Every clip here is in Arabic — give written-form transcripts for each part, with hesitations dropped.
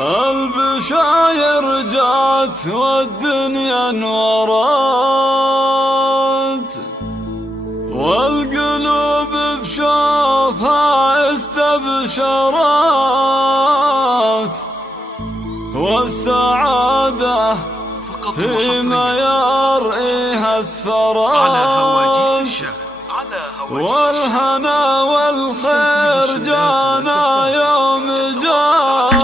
البشاير جات والدنيا انورت، والقلوب بشوفها استبشرت، والسعادة فيما يرئيها اسفرت، والهنا والخير جانا يوم جات.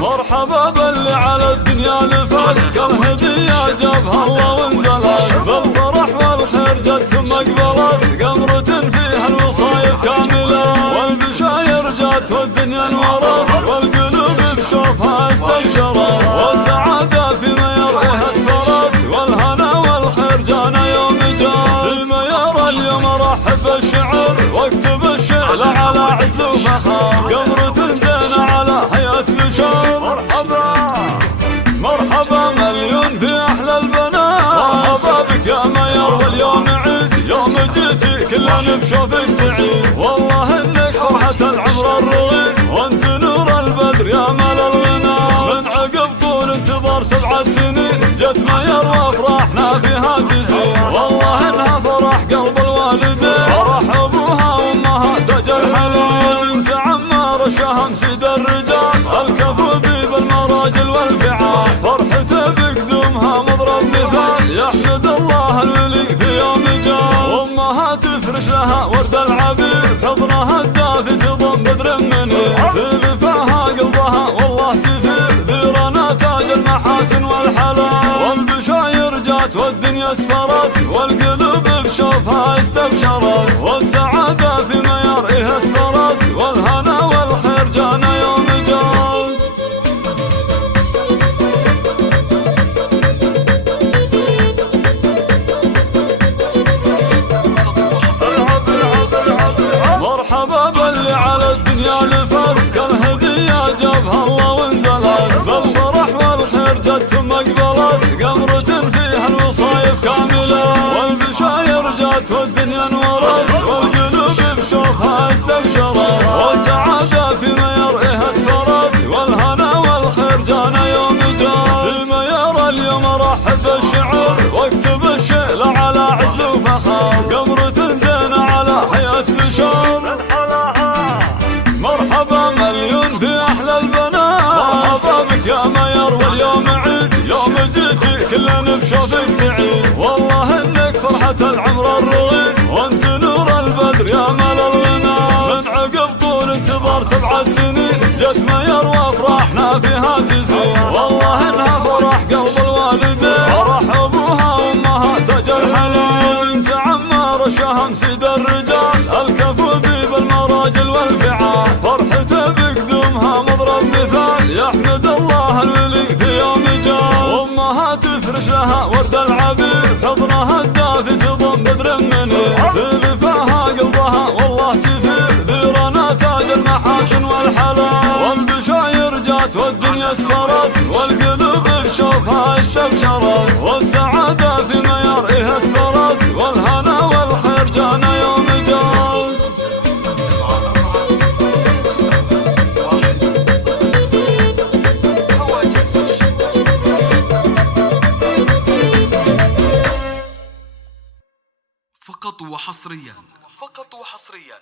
مرحبا باللي على الدنيا لفت، كالهدية جابها الله وانزلت، بالفرح والخير جت ثم اقبلت، قمرة فيها الوصايف كاملة، والبشاير جات والدنيا انورت، والقلوب بشوفها استبشرت، والسعادة فيما يرئيها اسفرت، والهنا والخير جانا يوم جات. فيما يرى اليوم رحب الشعر، واكتب الشعر على عز وفخر، قمرة زينة على حياة بشار. مرحبا مليون في احلى البنات، مرحبا بك يا مير واليوم عيد، يوم جيتي كلنا بشوفك سعيد، والله انك فرحة العمر الرغيد، وانت نور البدر يا مال الغنى، من عقب طول انتظار 7 سنين، جت مير وافراحنا فيها تزيد، والله انها فرح قلب الوالدين، فرح ابوها وامها تاج الحلال، انت عمار الشهم سيد الرجال، الكفو ذي بالمراجل والفعال، فرحته بقدومها مضرب مثال، يحمد الله الولي في يوم جاء، وامها تفرش لها ورد العبير، حضنها الدافي تضم بدر منير، في لفاها قلبها والله سفير، ذيرنا تاج المحاسن والحلال، والبشاير جات والدنيا اسفرت، والقلوب بشوفها استبشرت، والسعادة فيما يرئيها اسفرت، والهنا والخير جانا يوم جات. مرحبا باللي على الدنيا لفت، كالهدية جابها الله وانزلت، بالفرح والخير جت ثم اقبلت، قمرة فيها الوصايف كاملة، والبشاير جات والدنيا انورت، والقلوب بشوفها استبشرت، والسعادة فيما يرئيها اسفرت، والهنا والخير جانا يوم جات. فيما يرى اليوم رحب الشعر، واكتب الشعر على عز وفخر، قمرة زينة على حياة بشار. مرحبا مليون في احلى البنات، مرحبا بك يا مير واليوم عيد، يوم جيتي كلنا بشوفك سعيد، والله انك فرحة العمر الرغيد، وانت نور البدر يا مال الغنى، من عقب طول انتظار 7 سنين، جت مير وافراحنا فيها تزيد، والله انها فرح قلب الوالدين، فرح ابوها وامها تاج الحلال، انت عمار الشهم سيد الرجال، الكفو ذي بالمراجل والفعال، فرحته بقدومها مضرب مثال، يحمد الله الولي في يوم جاء، وامها تفرش لها ورد العبير، حضنها الدافي تضم بدر منير، في لفاها قلبها والله سفير، ذيرنا تاج المحاسن والحلال، والبشاير جات والدنيا اسفرت، والقلوب بشوفها استبشرت، والسعادة فيما يرئيها اسفرت، والهنا والخير جانا يوم جات. فقط وحصريا